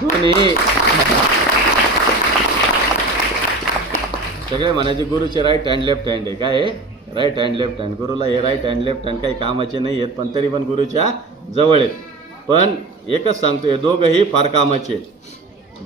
दोन्ही. सगळे म्हणायचे गुरुचे राईट हँड लेफ्ट हँड आहे. काय राईट हँड लेफ्ट हँड गुरुला हे राईट हँड लेफ्ट हँड काही कामाचे नाही आहेत पण तरी पण गुरुच्या जवळ आहेत. पण एकच सांगतो हे दोघंही फार कामाचे आहेत.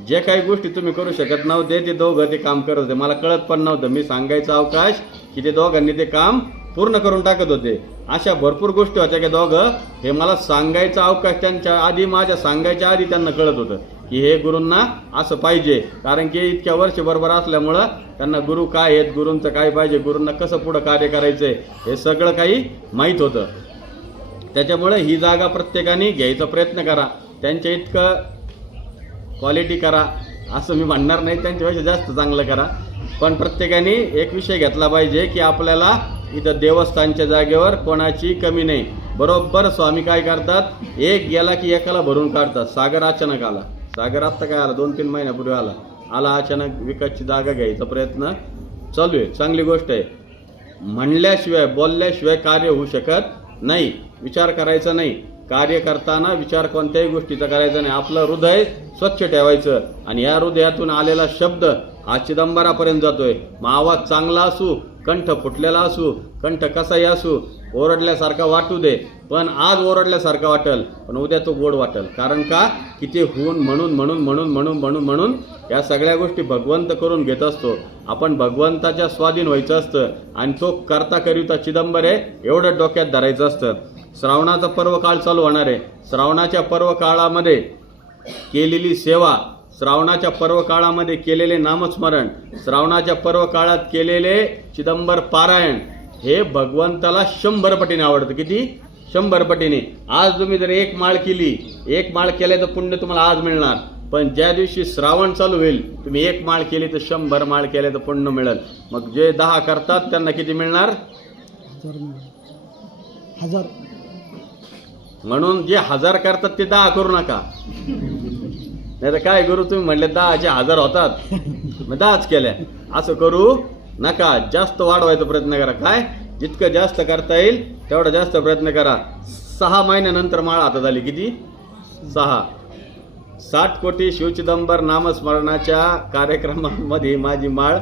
जे काही गोष्टी तुम्ही करू शकत नव्हते ते दोघं ते काम करत होते. मला कळत पण नव्हतं. मी सांगायचा अवकाश की ते दोघांनी ते काम पूर्ण करून टाकत होते. अशा भरपूर गोष्टी होत्या की दोघं हे मला सांगायचा अवकाश त्यांच्या आधी माझ्या सांगायच्या आधी त्यांना कळत होतं. की हे गुरूंना असं पाहिजे. कारण की इतक्या वर्षभरभर असल्यामुळं त्यांना गुरु काय आहेत गुरूंचं काय पाहिजे गुरूंना कसं पुढं कार्य करायचंय हे सगळं काही माहीत होतं. त्याच्यामुळे ही जागा प्रत्येकाने घ्यायचा प्रयत्न करा. त्यांच्या इतकं क्वालिटी करा. असं मी म्हणणार नाही त्यांच्यापेक्षा जास्त चांगलं करा. पण प्रत्येकाने एक विषय घेतला पाहिजे की आपल्याला इथं देवस्थानच्या जागेवर कोणाची कमी नाही. बरोबर स्वामी काय करतात? एक गेला की एकाला भरून काढतात. सागर अचानक आला. सागर आत्ता काय आला? दोन तीन महिन्यापूर्वी आला. आला अचानक विकासची जागा घ्यायचा प्रयत्न चालू आहे. चांगली गोष्ट आहे. म्हणल्याशिवाय बोलल्याशिवाय कार्य होऊ शकत नाही. विचार करायचा नाही. कार्य करताना विचार कोणत्याही गोष्टीचा करायचा नाही. आपलं हृदय स्वच्छ ठेवायचं. आणि या हृदयातून आलेला शब्द हा चिदंबरापर्यंत जातोय. मग आवाज चांगला असू कंठ फुटलेला असू कंठ कसाही असू ओरडल्यासारखा वाटू दे. पण आज ओरडल्यासारखं वाटेल पण उद्या तो गोड वाटेल. कारण का? की ते होऊन म्हणून म्हणून म्हणून म्हणून म्हणून म्हणून या सगळ्या गोष्टी भगवंत करून घेत असतो. आपण भगवंताच्या स्वाधीन व्हायचं असतं आणि तो करता करिता चिदंबर आहे एवढं डोक्यात धरायचं असतं. श्रावणाचा पर्व काळ चालू होणार आहे. श्रावणाच्या पर्व काळामध्ये केलेली सेवा श्रावणाच्या पर्व काळामध्ये केलेले नामस्मरण श्रावणाच्या पर्व काळात केलेले चिदंबर पारायण हे भगवंताला शंभर पटीने आवडतं. किती? शंभर पटीने. आज तुम्ही जर एक माळ केली एक माळ केल्याचं पुण्य तुम्हाला आज मिळणार. पण ज्या दिवशी श्रावण चालू होईल तुम्ही एक माळ केली तर शंभर माळ केले तर पुण्य मिळेल. मग जे दहा करतात त्यांना किती मिळणार? हजार म्हणून जे हजार करतात ते दहा करू नका. नाही तर काय गुरु तुम्ही? म्हणले दहाचे हजार होतात. मग दहाच केल्या. असं करू नका जास्त वाढवायचा प्रयत्न करा. काय? जितकं जास्त करता येईल तेवढा जास्त प्रयत्न करा. सहा महिन्यानंतर माळ आता झाली किती? सहा. साठ कोटी शिवचिदंबर नामस्मरणाच्या कार्यक्रमामध्ये माझी माळ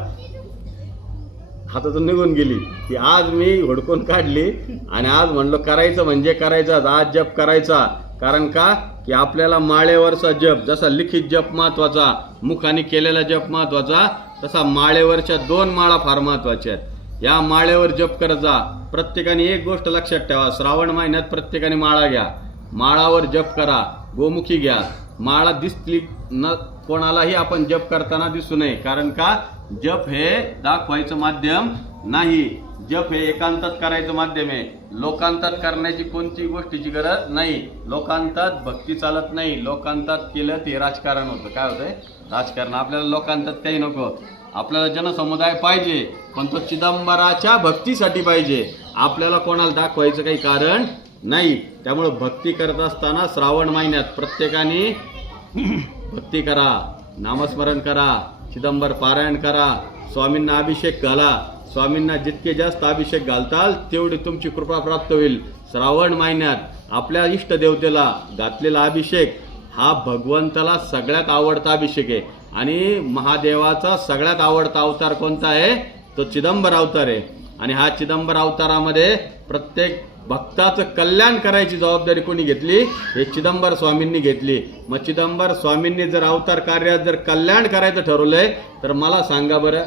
हातातून निघून गेली. ती आज मी हुडकून काढली आणि आज म्हणलो करायचं म्हणजे करायचं आज जप करायचा. कारण का? की आपल्याला माळेवरचा जप जसा लिखित जप महत्त्वाचा मुखाने केलेला जप महत्त्वाचा तसा माळेवरच्या दोन माळा फार महत्त्वाच्या आहेत. या माळेवर जप करत जा. प्रत्येकाने एक गोष्ट लक्षात ठेवा. श्रावण महिन्यात प्रत्येकाने माळा घ्या. माळावर जप करा. गोमुखी घ्या. माळा दिसली न कोणालाही आपण जप करताना दिसू नये. कारण का? जप हे दाखवायचं माध्यम नाही. जप हे एकांतात करायचं माध्यम आहे. लोकांतात करण्याची कोणती गोष्टीची गरज नाही. लोकांतात भक्ती चालत नाही. लोकांतात केलं ते राजकारण होतं. काय होतंय? राजकारण. आपल्याला लोकांतात काही नको. आपल्याला जनसमुदाय पाहिजे पण तो चिदंबराच्या भक्तीसाठी पाहिजे. आपल्याला कोणाला दाखवायचं काही कारण नाही. त्यामुळे भक्ती करत असताना श्रावण महिन्यात प्रत्येकाने भक्ती करा नामस्मरण करा चिदंबर पारायण करा स्वामींना अभिषेक घाला. स्वामींना जितके जास्त अभिषेक घालताल तेवढी तुमची कृपा प्राप्त होईल. श्रावण महिन्यात आपल्या इष्ट देवतेला घातलेला अभिषेक हा भगवंताला सगळ्यात आवडता अभिषेक आहे. आणि महादेवाचा सगळ्यात आवडता अवतार कोणता आहे? तो चिदंबर अवतार आहे. आणि हा चिदंबर अवतारामध्ये प्रत्येक भक्ताचं कल्याण करायची जबाबदारी कोणी घेतली? हे चिदंबर स्वामींनी घेतली. मग चिदंबर स्वामींनी जर अवतार कार्यात जर कल्याण करायचं ठरवलंय तर मला सांगा बरं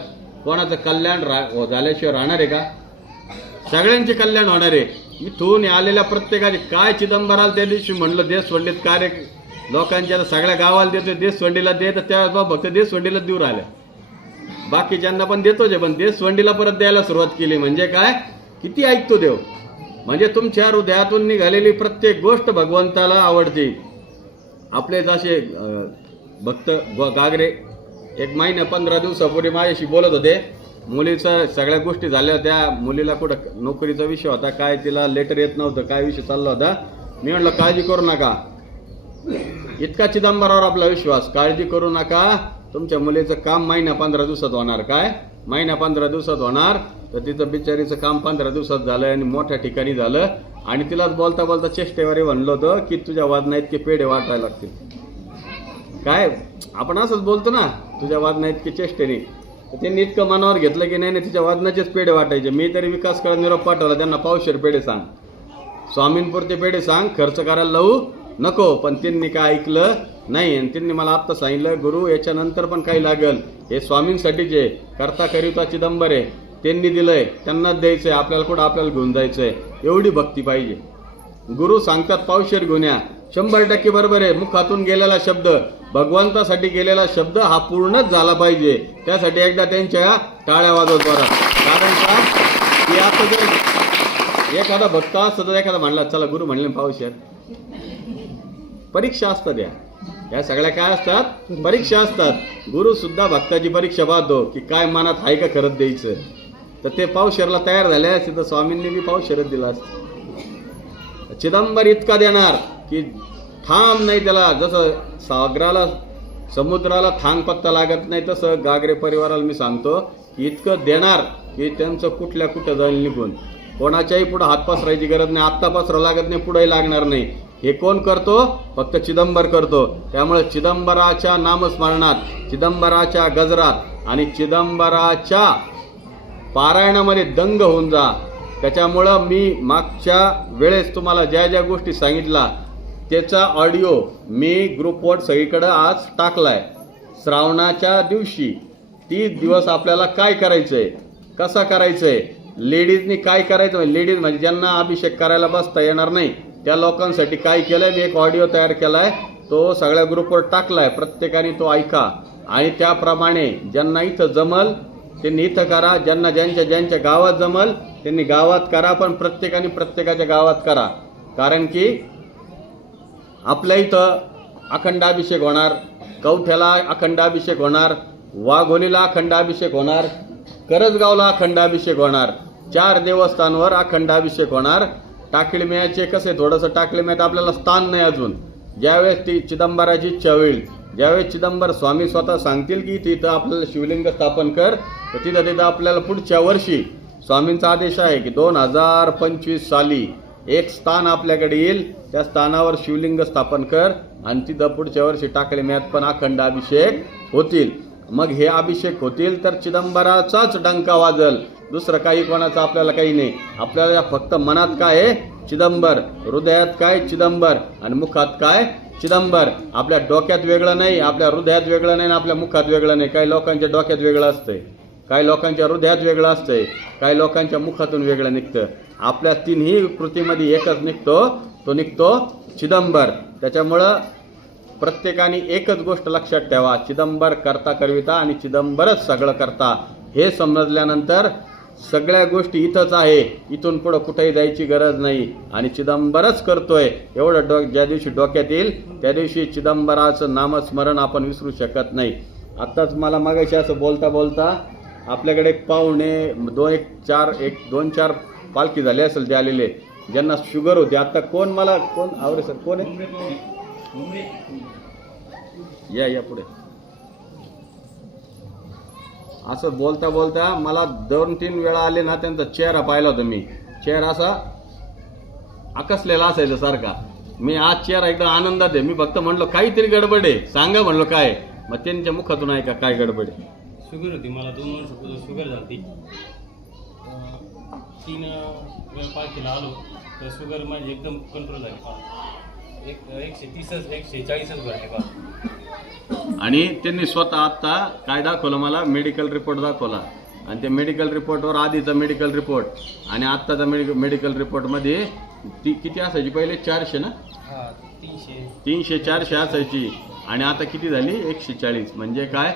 कोणाचं कल्याण रा झाल्याशिवाय राहणार आहे का? सगळ्यांचे कल्याण होणार आहे. इथून आलेल्या प्रत्येकाने काय चिदंबराला त्या दिवशी म्हणलं देश सोडलीत कार्य लोकांच्या आता सगळ्या गावाला देतो देश सोंडीला दे तर त्या फक्त देश सोंडीला देऊ राहिल्या. बाकीच्यांना पण देतोच आहे पण देश सोंडीला परत द्यायला सुरुवात केली. म्हणजे काय? किती ऐकतो देव? म्हणजे तुमच्या हृदयातून निघालेली प्रत्येक गोष्ट भगवंताला आवडते. आपले जसे भक्त गागरे एक महिना पंधरा दिवसापूर्वी माझ्याशी बोलत होते. मुलीचं सगळ्या गोष्टी झाल्या होत्या. मुलीला कुठं नोकरीचा विषय होता काय तिला लेटर येत नव्हतं काय विषय चालला होता. मी म्हणलं काळजी करू नका. इतका चिदंबरावर आपला विश्वास. काळजी करू नका. तुमच्या मुलीचं काम महिना पंधरा दिवसात होणार. काय? महिना पंधरा दिवसात होणार. तर तिचं बिचारीचं काम पंधरा दिवसात झालं आणि मोठ्या ठिकाणी झालं. आणि तिलाच बोलता बोलता चेष्टेवारी म्हणलं होतं की तुझ्या वादना इतके पेढे वाटायला लागतील. काय? आपण असंच बोलतो ना तुझ्या वादना इतके चेष्टेने तर त्यांनी इतकं मनावर घेतलं की नाही नाही तिच्या वादनाचेच पेढे वाटायचे. मी तरी विकास करा निरोप पाठवला त्यांना पावशेर पेढे सांग. स्वामींपुरते पेढे सांग खर्च करायला लावू नको. पण त्यांनी काय ऐकलं? नाही आणि त्यांनी मला आत्ता सांगितलं गुरु याच्यानंतर पण काही लागल. हे स्वामींसाठीचे करता करिता चिदंबर. आहे त्यांनी दिलंय. त्यांनाच द्यायचंय. आपल्याला कुठं आपल्याला घेऊन जायचंय? एवढी भक्ती पाहिजे. गुरु सांगतात पावशेर गुन्ह्या शंभर टक्के बरोबर आहे. मुखातून गेलेला शब्द भगवंतासाठी गेलेला शब्द हा पूर्णच झाला पाहिजे. त्यासाठी एकदा त्यांच्या टाळ्या वाजवत बरा कारण का? की आता जर एखादा भक्त असतं तर एखादा म्हणला चला गुरु म्हणले पावशेर. परीक्षा असतात या. या सगळ्या काय असतात? परीक्षा असतात. गुरु सुद्धा भक्ताची परीक्षा पाहतो की काय मनात आहे का खरंच द्यायचं? तर ते पावशेरला तयार झाले असते तर स्वामींनी मी पावशरच दिला असतं. चिदंबर इतका देणार की ठाम नाही त्याला. जसं सागराला समुद्राला थांग पत्ता लागत नाही तसं गागरे परिवाराला मी सांगतो की इतकं देणार की त्यांचं कुठल्या कुठं जाईल निघून. कोणाच्याही पुढं हात पसरायची गरज नाही आत्ता पसरा लागत नाही पुढेही लागणार नाही. हे कोण करतो? फक्त चिदंबर करतो. त्यामुळे चिदंबराच्या नामस्मरणात चिदंबराच्या गजरात आणि चिदंबराच्या पारायणामध्ये दंग होऊन जा. त्याच्यामुळं मी मागच्या वेळेस तुम्हाला ज्या ज्या गोष्टी सांगितल्या त्याचा ऑडिओ मी ग्रुपवर सगळीकडं आज टाकलाय. श्रावणाच्या दिवशी तीस दिवस आपल्याला काय करायचंय? कसा करायचंय? लेडीजनी काय करायचं? लेडीज म्हणजे ज्यांना अभिषेक करायला बसता येणार नाही. त्या लोकांसाठी काय केलंय? मी एक ऑडिओ तयार केलाय. तो सगळ्या ग्रुपवर टाकलाय. प्रत्येकाने तो ऐका. आणि त्याप्रमाणे ज्यांना इथं जमल त्यांनी इथं करा. ज्यांना ज्यांच्या ज्यांच्या गावात जमल त्यांनी गावात करा पण प्रत्येकाने प्रत्येकाच्या गावात करा. कारण की आपल्या इथं अखंडाभिषेक होणार कवठ्याला अखंडाभिषेक होणार वाघोलीला अखंडाभिषेक होणार करजगावला अखंडाभिषेक होणार चार देवस्थानवर अखंडाभिषेक होणार. होणार टाकळीमयाचे कसे? थोडंसं टाकळीमयात आपल्याला स्थान नाही अजून. ज्यावेळेस ती चिदंबराची इच्छा होईल ज्यावेळेस चिदंबर स्वामी स्वतः सांगतील की तिथं आपल्याला शिवलिंग स्थापन कर तर तिथं तिथं आपल्याला पुढच्या वर्षी स्वामींचा आदेश आहे की दोन हजार पंचवीस साली एक स्थान आपल्याकडे येईल त्या स्थानावर शिवलिंग स्थापन कर आणि तिथं पुढच्या वर्षी टाकले मॅत पण अखंड अभिषेक होतील. मग हे अभिषेक होतील तर चिदंबराचाच डंका वाजल. दुसरं काही कोणाचं आपल्याला काही नाही. आपल्याला फक्त मनात काय आहे? चिदंबर. हृदयात काय? चिदंबर. आणि मुखात काय? चिदंबर. आपल्या डोक्यात वेगळं नाही आपल्या हृदयात वेगळं नाही आणि आपल्या मुखात वेगळं नाही. काही लोकांच्या डोक्यात वेगळं असतंय. काही लोकांच्या हृदयात वेगळं असतंय. काही लोकांच्या मुखातून वेगळं निघतं. आपल्या तिन्ही कृतीमध्ये एकच निघतो. तो निघतो चिदंबर. त्याच्यामुळं प्रत्येकाने एकच गोष्ट लक्षात ठेवा. चिदंबर करता करविता आणि चिदंबरच सगळं करता. हे समजल्यानंतर सगळ्या गोष्टी इथंच आहे. इथून पुढं कुठेही जायची गरज नाही. आणि चिदंबरच करतोय. एवढं डो ज्या दिवशी डोक्यात येईल त्या दिवशी चिदंबराचं नामस्मरण आपण विसरू शकत नाही. आत्ताच मला मागाशी असं बोलता बोलता आपल्याकडे एक पाहुणे दोन एक चार एक दोन चार पालखी झाले असेल ते आलेले ज्यांना शुगर होती. आता कोण मला कोण आवरे सर कोण आहे? या या पुढे. असं बोलता बोलता मला दोन तीन वेळा आले ना त्यांचा चेहरा पाहिला होता मी. चेहरा असा आकसलेला असायचा सारखा. मी आज चेहरा एकदम आनंदात आहे. मी फक्त म्हणलो काहीतरी गडबड आहे. सांगा म्हणलो काय मग त्यांच्या मुखातून ऐका काय गडबड आहे? शुगर होती. मला दोन वर्षापूर्वी शुगर झाली तीन वेळ पालखीला आलो. तर शुगर माझी एकदम कंट्रोल झाली. एक एकशे तीसच एकशे चाळीसच भरले बा आणि त्यांनी स्वतः आत्ता काय दाखवलं मला? मेडिकल रिपोर्ट दाखवला. आणि त्या मेडिकल रिपोर्टवर आधीचा मेडिकल रिपोर्ट आणि आत्ताचा मेडिकल मेडिकल रिपोर्टमध्ये ती किती असायची? पहिले चारशे ना? हा तीनशे. तीनशे चारशे असायची. आणि आता किती झाली? एकशे चाळीस. म्हणजे काय?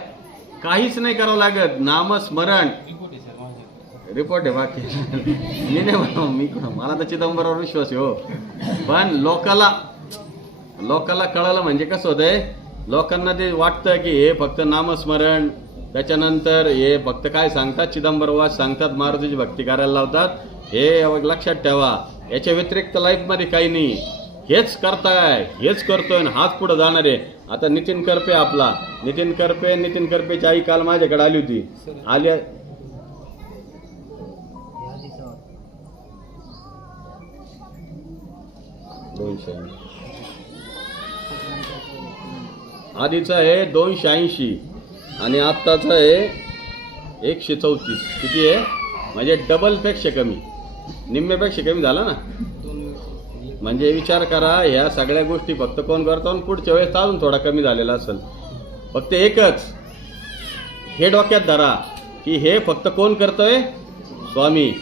काहीच नाही करावं लागत. नामस्मरण. रिपोर्ट आहे सर माझे. रिपोर्ट आहे बाकी. मी नाही म्हणा मी मला तर चिदंबरावर विश्वास आहे हो. पण लोकाला लोकांना कळालं म्हणजे कसं होतंय? लोकांना ते वाटतं की हे फक्त नामस्मरण त्याच्यानंतर हे फक्त काय सांगतात? चिदंबरवास सांगतात मारुतीची भक्ती करायला लावतात. हे लक्षात ठेवा याच्या व्यतिरिक्त लाईफमध्ये काही नाही. हेच करताय हेच करतोय आणि हाच पुढे जाणार आहे. आता नितीन करपे आपला. नितीन करपे नितीन करपेची आई काल माझ्याकडे आली होती. आली दोनशे. आधीचं आहे दोनशे ऐंशी आणि आत्ताचं आहे एकशे चौतीस. किती आहे? म्हणजे डबलपेक्षा कमी. निम्म्यापेक्षा कमी झाला ना? म्हणजे विचार करा ह्या सगळ्या गोष्टी फक्त कोण करतो आणि पुढच्या वेळेस अजून थोडा कमी झालेला असेल. फक्त एकच. हे डोक्यात धरा की हे फक्त कोण करतोय? स्वामी.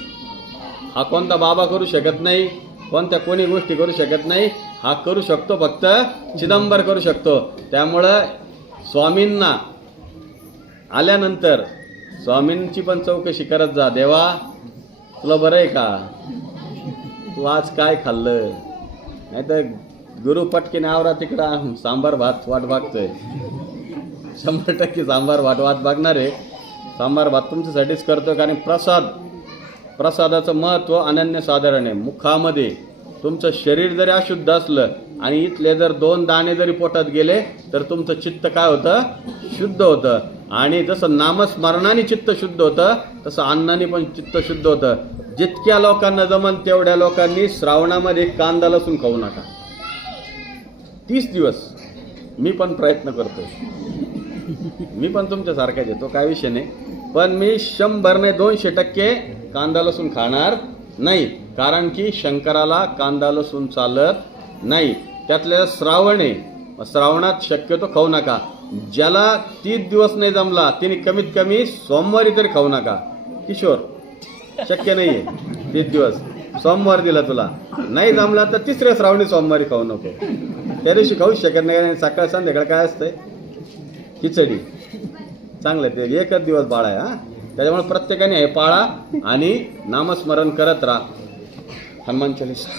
हा कोणता बाबा करू शकत नाही कोणत्या कोणी गोष्टी करू शकत नाही हा करू शकतो फक्त चिदंबर करू शकतो. त्यामुळं स्वामींना आल्यानंतर स्वामींची पण चौकशी करत जा. देवा तुला बरं आहे का? तू आज काय खाल्लं? नाही तर गुरु पटकीने आवरा तिकडा सांबार भात वाट बघतोय. शंभर टक्के सांबार भात वाट बघणार आहे. सांबार भात तुमच्यासाठीच करतो कारण प्रसाद प्रसादाचं महत्त्व अनन्यसाधारण आहे. मुखामध्ये तुमचं शरीर जरी अशुद्ध असलं आणि इथले जर दोन दाणे जरी पोटात गेले तर तुमचं चित्त काय होतं? शुद्ध होतं. आणि जसं नामस्मरणाने चित्त शुद्ध होतं तसं अन्नाने पण चित्त शुद्ध होतं. जितक्या लोकांना जमन तेवढ्या लोकांनी श्रावणामध्ये कांदा लसूण खाऊ नका. तीस दिवस. मी पण प्रयत्न करतो मी पण तुमच्यासारखाच येतो काय विषय नाही. पण मी शंभरने दोनशे टक्के कांदा लसूण खाणार नाही. कारण की शंकराला कांदा लसूण चालत नाही. त्यातल्या श्रावण आहे श्रावणात शक्यतो खाऊ नका. ज्याला तीस दिवस नाही जमला तिने कमीत कमी सोमवारी तरी खाऊ नका. किशोर शक्य नाहीये. तीस दिवस. सोमवार दिला तुला. नाही जमला तर तिसऱ्या श्रावणी सोमवारी खाऊ नको. त्या दिवशी खाऊ शकत नाही सकाळ संध्याकाळ काय असतंय? खिचडी. चांगलं ते एकच दिवस बाळा आहे हा. त्याच्यामुळे प्रत्येकाने हे पाळा आणि नामस्मरण करत राहा. హనుమాన్ చాలీసా?